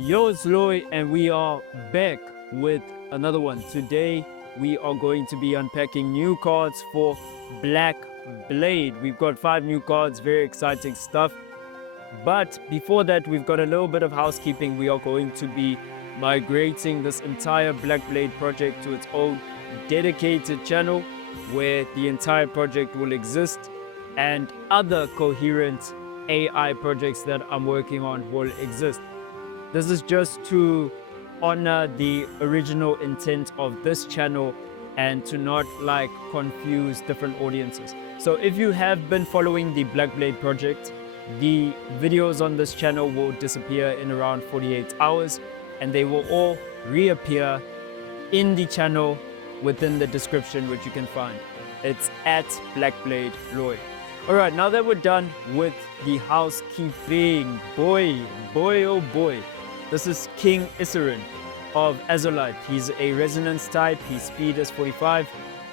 Yo, it's Loy, and we are back with another one. Today, we are going to be unpacking new cards for Black Blade. We've got 5 new cards, very exciting stuff. But before that, we've got a little bit of housekeeping. We are going to be migrating this entire Black Blade project to its own dedicated channel where the entire project will exist, and other coherent AI projects that I'm working on will exist. This is just to honor the original intent of this channel and to not confuse different audiences. So if you have been following the BLACKBLADE project, the videos on this channel will disappear in around 48 hours and they will all reappear in the channel within the description, which you can find. It's at BLACKBLADE Loy. Alright, now that we're done with the housekeeping, boy oh boy, this is King Isserin of Azulite. He's a resonance type, his speed is 45,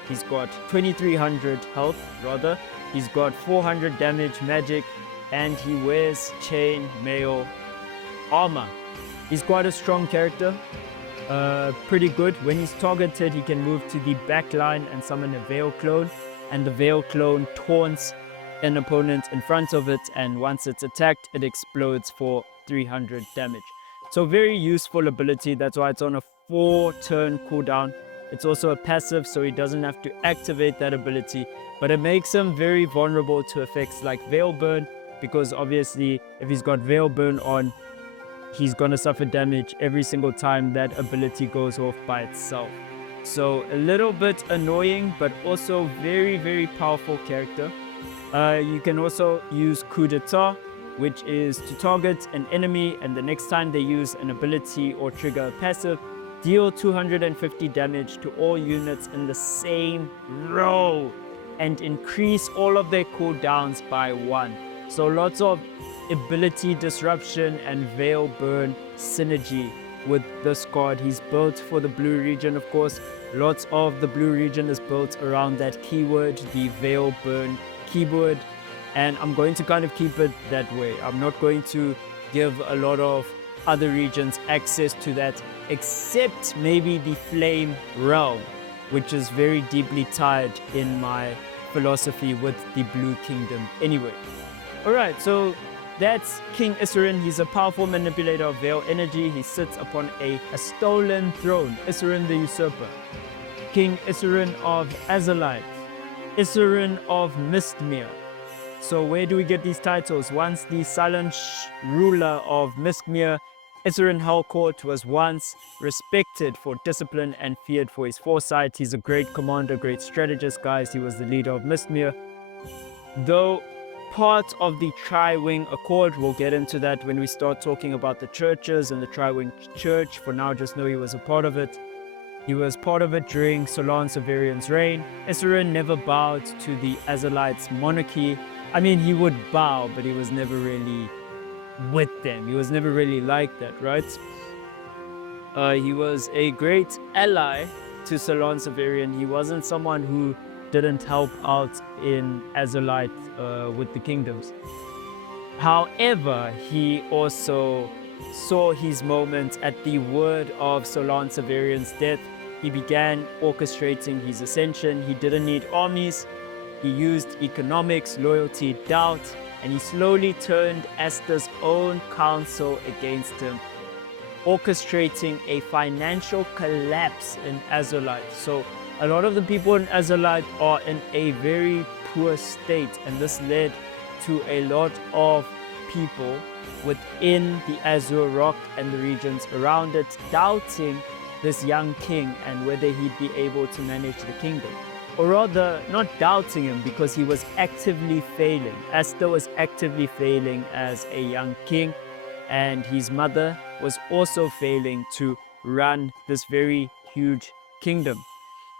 he's got 2300 health rather, he's got 400 damage magic, and he wears chain mail armor. He's quite a strong character, pretty good. When he's targeted, he can move to the back line and summon a Veil Clone, and the Veil Clone taunts an opponent in front of it, and once it's attacked, it explodes for 300 damage. So very useful ability, that's why it's on a 4-turn cooldown. It's also a passive, so he doesn't have to activate that ability, but it makes him very vulnerable to effects like Veil Burn, because obviously if he's got Veil Burn on, he's gonna suffer damage every single time that ability goes off by itself. So a little bit annoying, but also very powerful character. You can also use Coup d'etat, which is to target an enemy, and the next time they use an ability or trigger a passive, deal 250 damage to all units in the same row and increase all of their cooldowns by 1. So lots of ability disruption and Veil Burn synergy with this card. He's built for the blue region, of course. Lots of the blue region is built around that keyword, the Veil Burn keyword, and I'm going to kind of keep it that way. I'm not going to give a lot of other regions access to that, except maybe the Flame Realm, which is very deeply tied in my philosophy with the Blue Kingdom anyway. Alright, so that's King Isserin. He's a powerful manipulator of Veil energy. He sits upon a stolen throne, Isserin the Usurper. King Isserin of Azulite, Isserin of Mistmere. So where do we get these titles? Once the silent ruler of Mistmere, Isserin Hellcourt was once respected for discipline and feared for his foresight. He's a great commander, great strategist, guys. He was the leader of Mistmere. Though part of the Tri-Wing Accord, we'll get into that when we start talking about the churches and the Tri-Wing Church. For now, just know he was a part of it. He was part of it during Solon Severian's reign. Isserin never bowed to the Azulites' monarchy. I mean, he would bow, but he was never really with them. He was never really like that, right? He was a great ally to Solon Severian. He wasn't someone who didn't help out in Azulite with the kingdoms. However, he also saw his moment at the word of Solon Severian's death. He began orchestrating his ascension. He didn't need armies. He used economics, loyalty, doubt, and he slowly turned Asta's own council against him, orchestrating a financial collapse in Azulite. So a lot of the people in Azulite are in a very poor state, and this led to a lot of people within the Azure Rock and the regions around it doubting this young king and whether he'd be able to manage the kingdom. Or rather, not doubting him, because he was actively failing. Asta was actively failing as a young king, and his mother was also failing to run this very huge kingdom.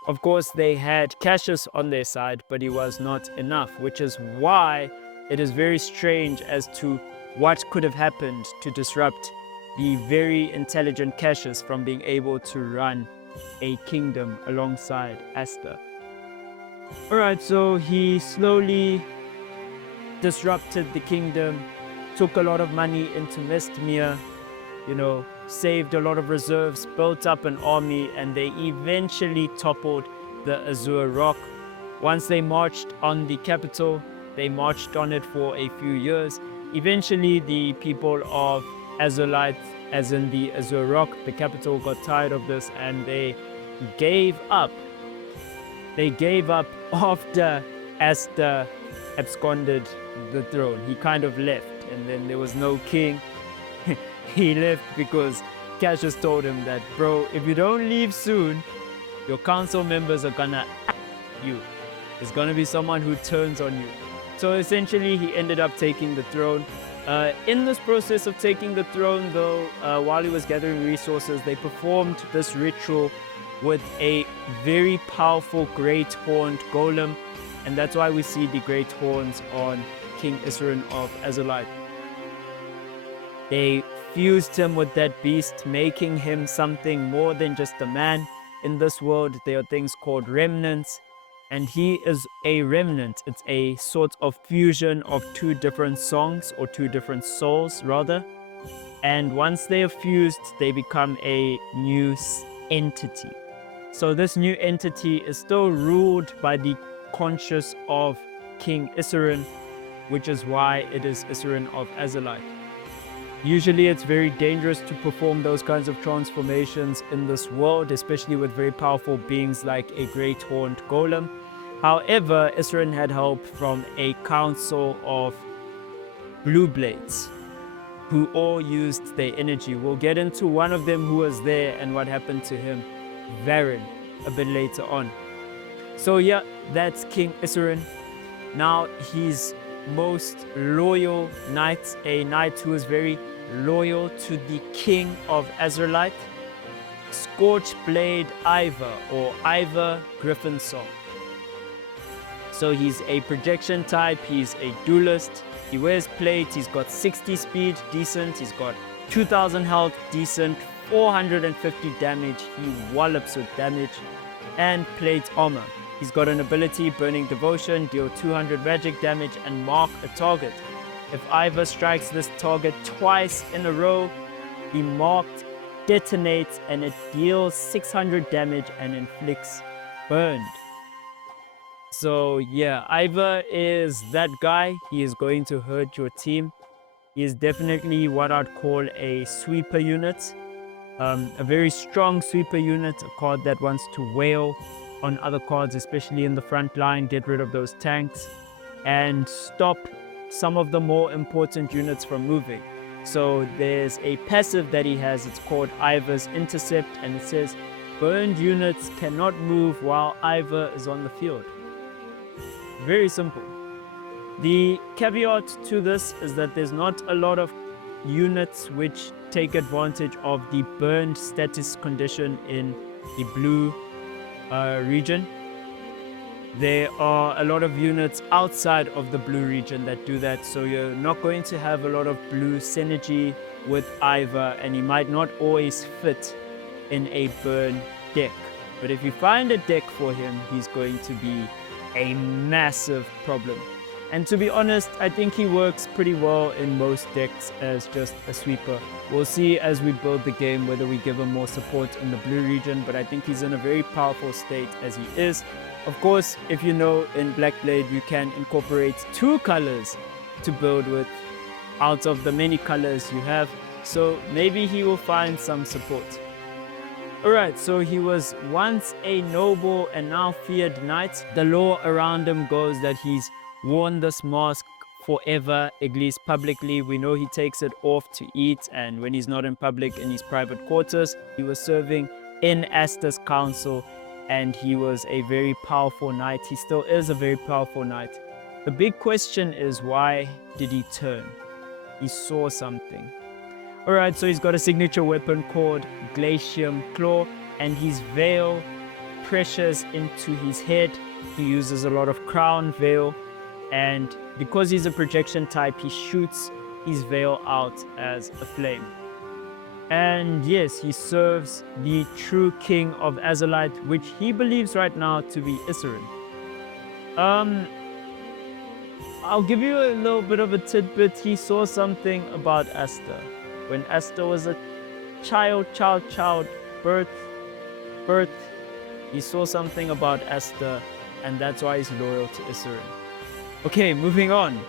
Of course, they had Cassius on their side, but he was not enough, which is why it is very strange as to what could have happened to disrupt the very intelligent Cassius from being able to run a kingdom alongside Asta. Alright, so he slowly disrupted the kingdom, took a lot of money into Mistmere, saved a lot of reserves, built up an army, and they eventually toppled the Azure Rock. Once they marched on the capital, they marched on it for a few years. Eventually, the people of Azulite, as in the Azure Rock, the capital, got tired of this and they gave up. They gave up after Aster absconded the throne. He kind of left, and then there was no king. He left because Cassius told him that, bro, if you don't leave soon, your council members are gonna you. There's gonna be someone who turns on you. So essentially, he ended up taking the throne. In this process of taking the throne, though, while he was gathering resources, they performed this ritual with a very powerful great horned golem, and that's why we see the great horns on King Isserin of Azulite. They fused him with that beast, making him something more than just a man. In this world, there are things called remnants, and he is a remnant. It's a sort of fusion of two different songs, or two different souls rather, and once they are fused, they become a new entity. So this new entity is still ruled by the conscience of King Isserin, which is why it is Isserin of Azulite. Usually it's very dangerous to perform those kinds of transformations in this world, especially with very powerful beings like a great horned golem. However, Isserin had help from a council of blue blades who all used their energy. We'll get into one of them who was there and what happened to him, Varen, a bit later on. So yeah, that's King Isserin. Now his most loyal knight, a knight who is very loyal to the King of Azulite, Scorchblade Ivor, or Ivor Griffin-Song. So he's a projection type, he's a duelist, he wears plate, he's got 60 speed, decent, he's got 2000 health, decent, 450 damage, he wallops with damage, and plate armor. He's got an ability, Burning Devotion, deal 200 magic damage and mark a target. If Ivor strikes this target twice in a row, the marked detonates and it deals 600 damage and inflicts burned. So yeah, Ivor is that guy. He is going to hurt your team. He is definitely what I'd call a sweeper unit. A very strong sweeper unit, a card that wants to wail on other cards, especially in the front line, get rid of those tanks and stop some of the more important units from moving. So there's a passive that he has, it's called Ivor's Intercept, and it says burned units cannot move while Ivor is on the field. Very simple. The caveat to this is that there's not a lot of units which take advantage of the burned status condition in the blue region. There are a lot of units outside of the blue region that do that, so you're not going to have a lot of blue synergy with Ivor, and he might not always fit in a burn deck. But if you find a deck for him, he's going to be a massive problem. And to be honest, I think he works pretty well in most decks as just a sweeper. We'll see as we build the game whether we give him more support in the blue region, but I think he's in a very powerful state as he is. Of course, if you know, in BLACKBLADE you can incorporate 2 colors to build with out of the many colors you have, so maybe he will find some support. Alright, so he was once a noble and now feared knight. The lore around him goes that he's worn this mask forever, at least publicly. We know he takes it off to eat, and when he's not in public in his private quarters. He was serving in Aster's council, and he was a very powerful knight. He still is a very powerful knight. The big question is, why did he turn? He saw something. Alright, so he's got a signature weapon called Glacium Claw, and his veil pressures into his head. He uses a lot of crown veil, and because he's a projection type, he shoots his veil out as a flame. And yes, he serves the true king of Azulite, which he believes right now to be Isserin. I'll give you a little bit of a tidbit. He saw something about Aster. When Aster was a birth. He saw something about Esther, and that's why he's loyal to Isurin. Okay, moving on.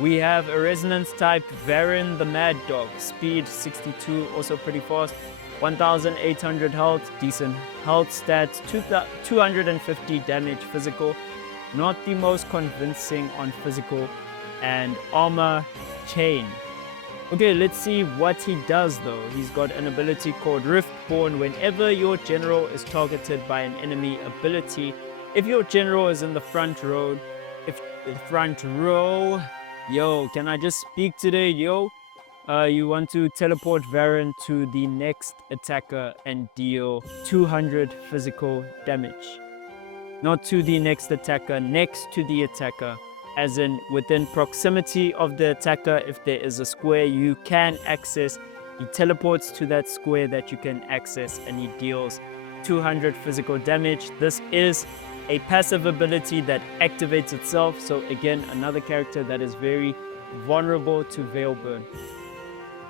We have a resonance type, Varen the Mad Dog. Speed 62, also pretty fast. 1,800 health, decent health stats. 250 damage physical. Not the most convincing on physical. And armor chain. Okay, let's see what he does though. He's got an ability called Riftborn. Whenever your general is targeted by an enemy ability, if your general is in the front row, yo, can I just speak today, yo? You want to teleport Varen to the next attacker and deal 200 physical damage. Not to the next attacker, next to the attacker. As in within proximity of the attacker. If there is a square you can access, he teleports to that square that you can access and he deals 200 physical damage. This is a passive ability that activates itself, so again another character that is very vulnerable to Veil Burn.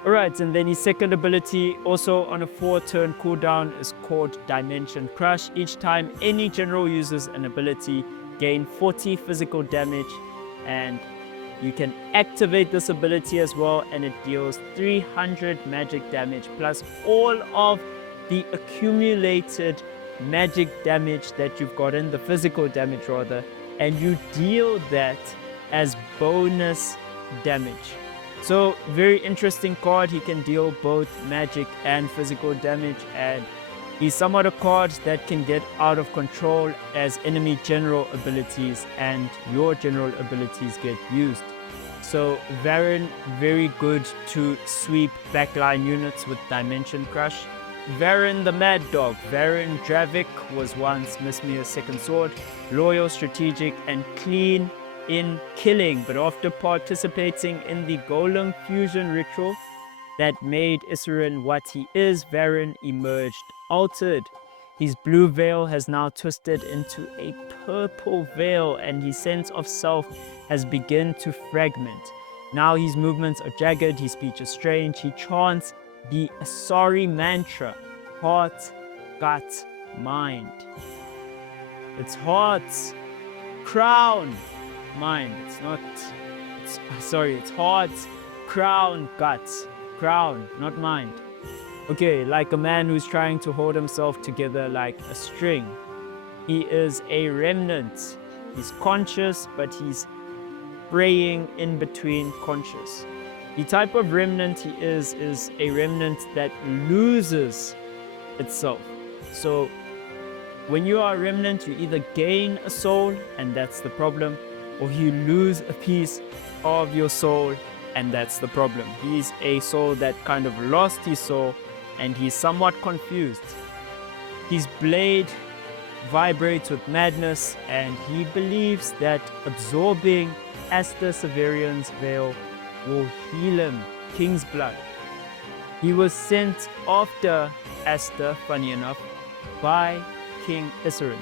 Alright, and then his second ability, also on a 4-turn cooldown, is called Dimension Crush. Each time any general uses an ability, gain 40 physical damage, and you can activate this ability as well, and it deals 300 magic damage plus all of the accumulated magic damage that you've gotten, the physical damage rather, and you deal that as bonus damage. So very interesting card. He can deal both magic and physical damage, and he's somewhat a card that can get out of control as enemy general abilities and your general abilities get used. So Varen, very good to sweep backline units with Dimension Crush. Varen the Mad Dog. Varen Dravik was once Mismir's second sword, loyal, strategic, and clean in killing, but after participating in the Golem fusion ritual that made Isurin what he is, Varen emerged altered. His blue veil has now twisted into a purple veil, and his sense of self has begun to fragment. Now his movements are jagged, his speech is strange. He chants the Asari mantra, heart, gut, mind. It's heart, crown, mind. It's heart, crown, guts. Crown, not mind. Okay, like a man who's trying to hold himself together like a string. He is a remnant. He's conscious, but he's fraying in between conscious. The type of remnant he is a remnant that loses itself. So when you are a remnant, you either gain a soul, and that's the problem, or you lose a piece of your soul, and that's the problem. He's a soul that kind of lost his soul, and he's somewhat confused. His blade vibrates with madness, and he believes that absorbing Aster Severian's veil will heal him, King's blood. He was sent after Aster, funny enough, by King Isurin.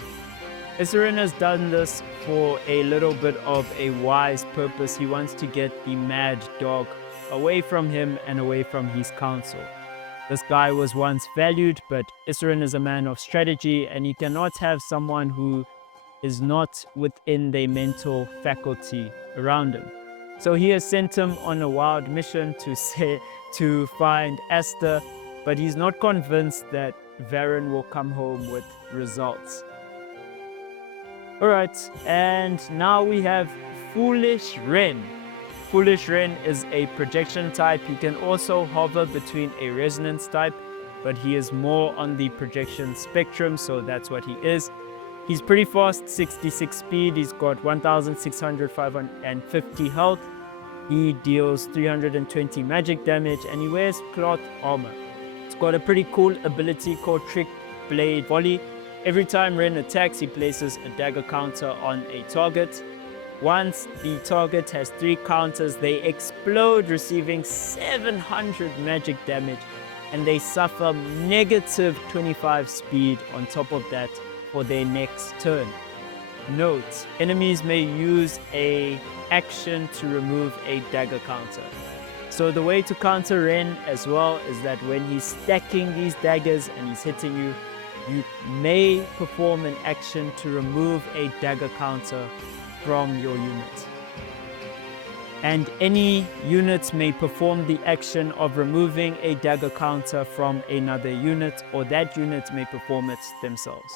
Isurin has done this for a little bit of a wise purpose. He wants to get the Mad Dog away from him and away from his council. This guy was once valued, but Isurin is a man of strategy, and he cannot have someone who is not within the mental faculty around him. So he has sent him on a wild mission to find Aster, but he's not convinced that Varen will come home with results. Alright, and now we have Foolish Wren. Foolish Wren is a projection type. He can also hover between a resonance type, but he is more on the projection spectrum, so that's what he is. He's pretty fast, 66 speed. He's got 1,650 health. He deals 320 magic damage, and he wears cloth armor. It's got a pretty cool ability called Trick Blade Volley. Every time Wren attacks, he places a dagger counter on a target. Once the target has 3 counters, they explode, receiving 700 magic damage, and they suffer negative 25 speed on top of that for their next turn. Note, enemies may use an action to remove a dagger counter. So the way to counter Ren as well is that when he's stacking these daggers and he's hitting you, you may perform an action to remove a dagger counter from your unit. And any unit may perform the action of removing a dagger counter from another unit, or that unit may perform it themselves.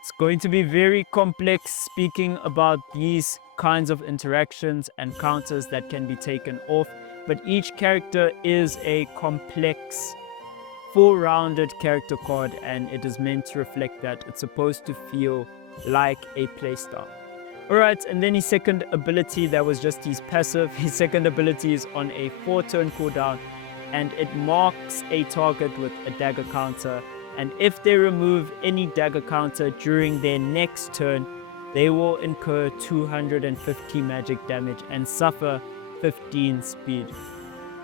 It's going to be very complex speaking about these kinds of interactions and counters that can be taken off, but each character is a complex, full-rounded character card, and it is meant to reflect that. It's supposed to feel like a playstyle. Alright, and then his second ability, that was just his passive. His second ability is on a 4-turn cooldown, and it marks a target with a dagger counter. And if they remove any dagger counter during their next turn, they will incur 250 magic damage and suffer 15 speed.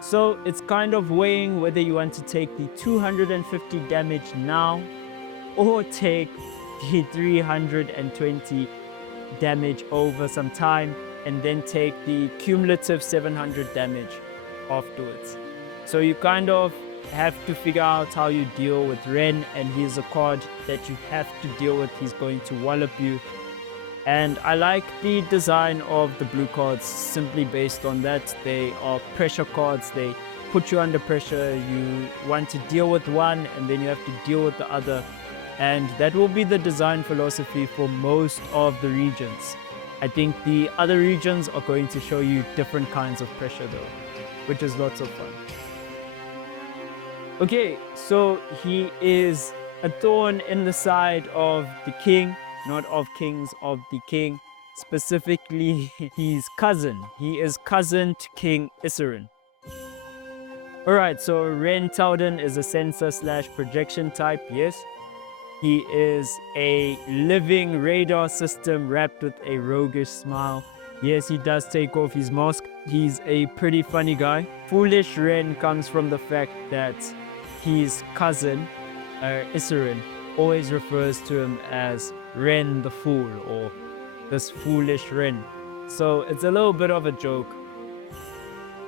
So it's kind of weighing whether you want to take the 250 damage now or take the 320 damage over some time and then take the cumulative 700 damage afterwards. So you kind of have to figure out how you deal with Ren, and he's a card that you have to deal with. He's going to wallop you, and I like the design of the blue cards simply based on that. They are pressure cards. They put you under pressure. You want to deal with one and then you have to deal with the other, and that will be the design philosophy for most of the regions. I think the other regions are going to show you different kinds of pressure though, which is lots of fun. Okay, so he is a thorn in the side of the king, not of kings, of the king. Specifically, his cousin. He is cousin to King Isserin. Alright, so Ren Tauden is a sensor/projection type, yes. He is a living radar system wrapped with a roguish smile. Yes, he does take off his mask. He's a pretty funny guy. Foolish Ren comes from the fact that his cousin, Isserin, always refers to him as Ren the Fool, or this foolish Ren. So it's a little bit of a joke.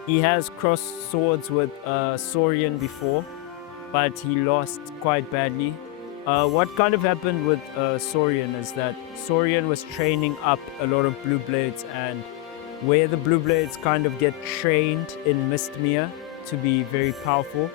He has crossed swords with Saurian before, but he lost quite badly. What kind of happened with Saurian is that Saurian was training up a lot of blue blades, and where the blue blades kind of get trained in Mistmere to be very powerful,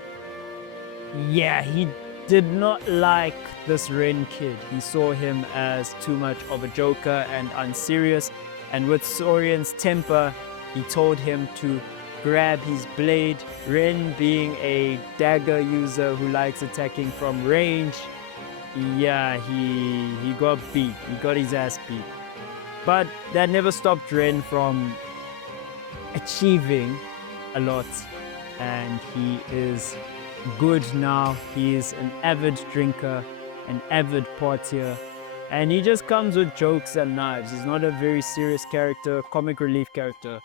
yeah, he did not like this Ren kid. He saw him as too much of a joker and unserious, and with Saurian's temper, he told him to grab his blade. Ren, being a dagger user who likes attacking from range, yeah, he got beat. He got his ass beat. But that never stopped Ren from achieving a lot, and he is good now. He is an avid drinker, an avid partier, and he just comes with jokes and knives. He's not a very serious character, comic relief character,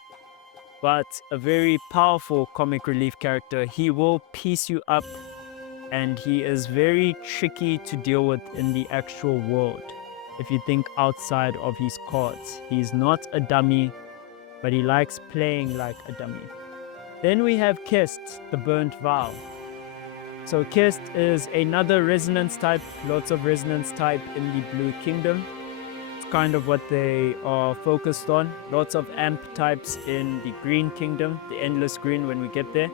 but a very powerful comic relief character. He will piece you up, and he is very tricky to deal with in the actual world. If you think outside of his cards, he's not a dummy, but he likes playing like a dummy. Then we have Kest, the Burnt Vow. So Kest is another resonance type, lots of resonance type in the Blue Kingdom. It's kind of what they are focused on. Lots of amp types in the Green Kingdom, the Endless Green when we get there.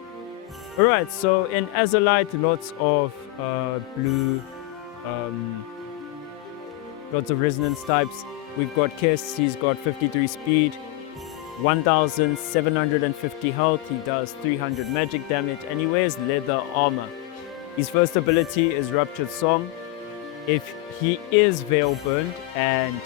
Alright, so in Azalite, lots of blue, lots of resonance types. We've got Kest, he's got 53 speed, 1750 health, he does 300 magic damage, and he wears leather armor. His first ability is Ruptured Song. If he is Veil Burned, and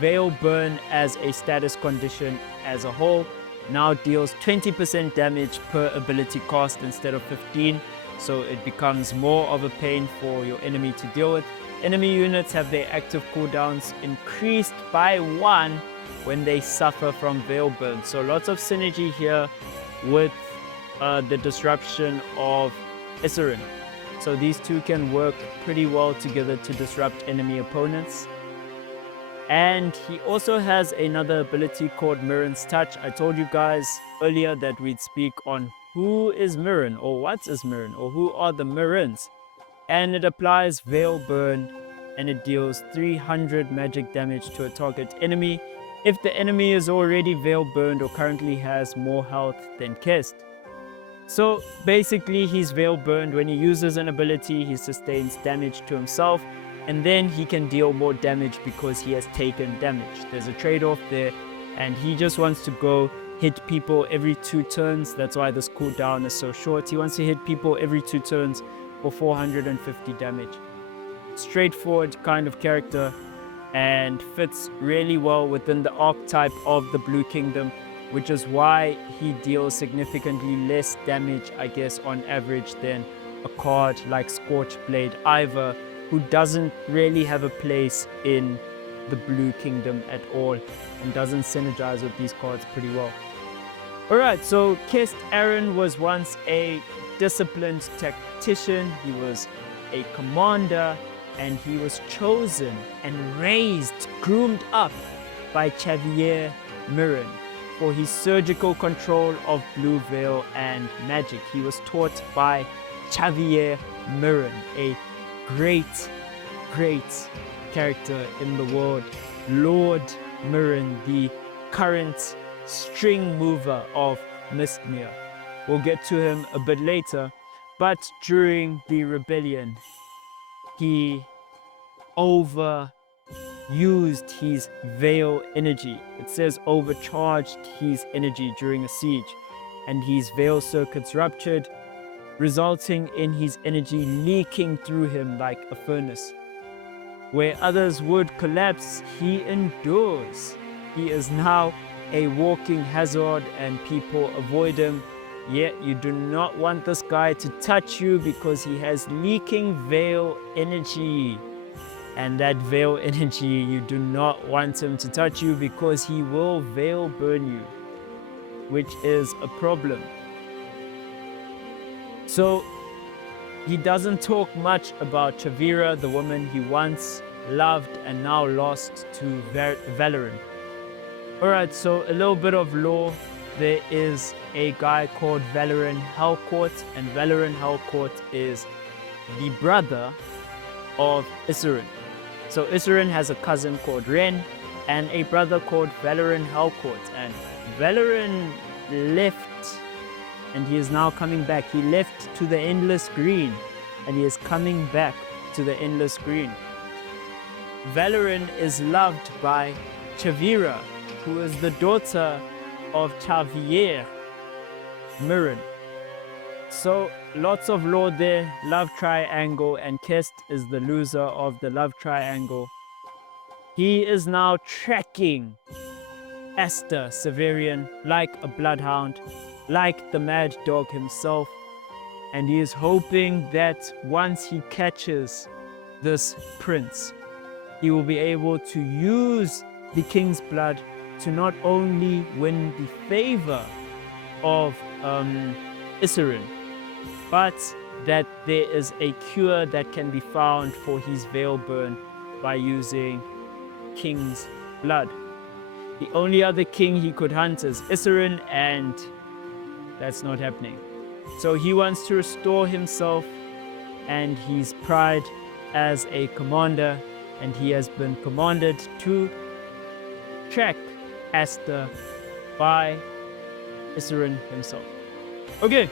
Veil Burn as a status condition as a whole now deals 20% damage per ability cost instead of 15, so it becomes more of a pain for your enemy to deal with. Enemy units have their active cooldowns increased by 1 when they suffer from Veil Burn. So lots of synergy here with the disruption of Isserin. So these two can work pretty well together to disrupt enemy opponents. And he also has another ability called Mirren's Touch. I told you guys earlier that we'd speak on who is Mirren, or what is Mirren, or who are the Mirrens. And it applies Veil Burn, and it deals 300 magic damage to a target enemy if the enemy is already Veil Burned or currently has more health than Kest. So basically he's Veil Burned. When he uses an ability, he sustains damage to himself, and then he can deal more damage because he has taken damage. There's a trade-off there, and he just wants to go hit people every 2 turns. That's why this cooldown is so short. He wants to hit people every 2 turns for 450 damage. Straightforward kind of character, and fits really well within the archetype of the Blue Kingdom, which is why he deals significantly less damage, I guess, on average than a card like Scorchblade Ivor, who doesn't really have a place in the Blue Kingdom at all and doesn't synergize with these cards pretty well. Alright, so Kest Aaron was once a disciplined tactician. He was a commander, and he was chosen and raised, groomed up by Xavier Mirren for his surgical control of Blue Veil and magic. He was taught by Xavier Mirren, a great character in the world. Lord Mirren, the current string mover of Mistmere. We'll get to him a bit later, but during the rebellion, he overused his Veil energy. It says overcharged his energy during a siege, and his Veil circuits ruptured, resulting in his energy leaking through him like a furnace. Where others would collapse, he endures. He is now a walking hazard and people avoid him. Yet you do not want this guy to touch you because he has leaking Veil energy. And that Veil energy, you do not want him to touch you because he will Veil burn you, which is a problem. So he doesn't talk much about Chavira, the woman he once loved and now lost to Valoran. Alright, so a little bit of lore. There is a guy called Valoran Hellcourt, and Valoran Hellcourt is the brother of Isurin. So Isurin has a cousin called Ren and a brother called Valoran Hellcourt, and Valoran left and he is now coming back. He left to the Endless Green and he is coming back to the Endless Green. Valoran is loved by Chavira, who is the daughter of Xavier Mirren. So lots of lore there, love triangle, and Kest is the loser of the love triangle. He is now tracking Aster Severian like a bloodhound, like the mad dog himself, and he is hoping that once he catches this prince, he will be able to use the king's blood to not only win the favor of Isurin, but that there is a cure that can be found for his Veil burn by using king's blood. The only other king he could hunt is Isurin, and that's not happening. So he wants to restore himself and his pride as a commander, and he has been commanded to track Aster by Isurin himself. Okay,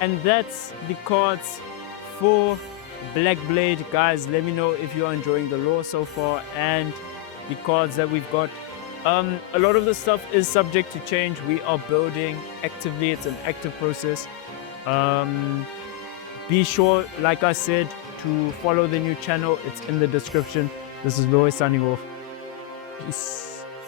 and that's the cards for BLACKBLADE. Guys, let me know if you are enjoying the lore so far and the cards that we've got. A lot of the stuff is subject to change. We are building actively. It's an active process. Be sure, like I said, to follow the new channel. It's in the description. This is Lois signing off. Peace.